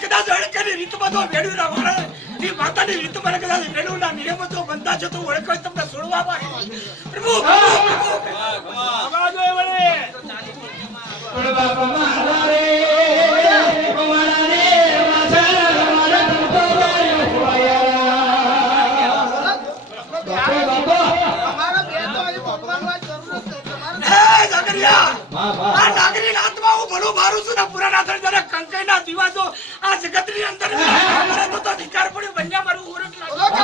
કદાચ અડકેની રીતમાં તો વેડ્યું ના મારે એ માતાની રીતમાં કદાચ વેડ્યું ના નિયમો તો બનતા છે તો ઓળખો તમને છોડવામાં પ્રભુ આવાજો વળે ઓરે બાપા મારા રે મારા રે મારા મારા તો ગાયો હોયા બાપા અમારા બે તો આજે ભગવાનવા જરૂર છે તમારે એ જાગરિયા આ નાગરી આત્મા હું ભલો મારું છું ને પુરાના થર જરા કંકઈના દીવાજો આ જગતની અંદર મારે તો અધિકાર પડ્યો બન્યા મારું ઓરખ લાગ્યો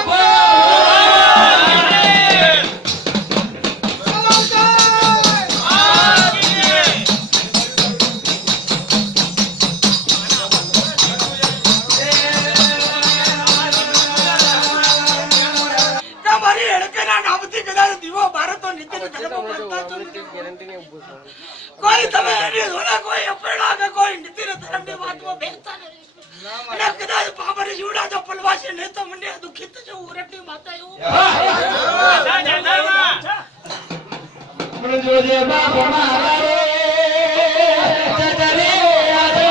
તમારી હડકેના નામથી કદાચ દીવો ભારતો નીતિને ધર્મ બનતા છો કોઈ તમે એની જોડા કોઈ અપેડા કે કોઈ નીતિને ધર્મની વાતમાં બેસતા નથી અને કદાચ બાબર જીવડા જો પલવાશે નહીં તો મને દુખિત છે ઉરટની માતા એવું જોજે બાપો મારા રે જજરે આજો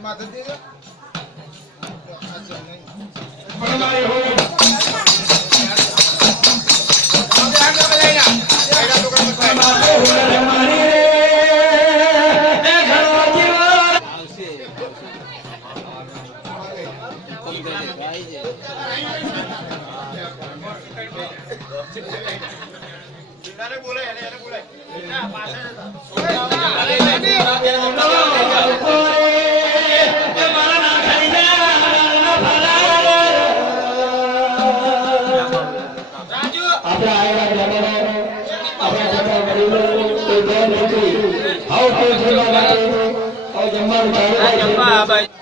માતા દીજો પરમાય હો જમવાનું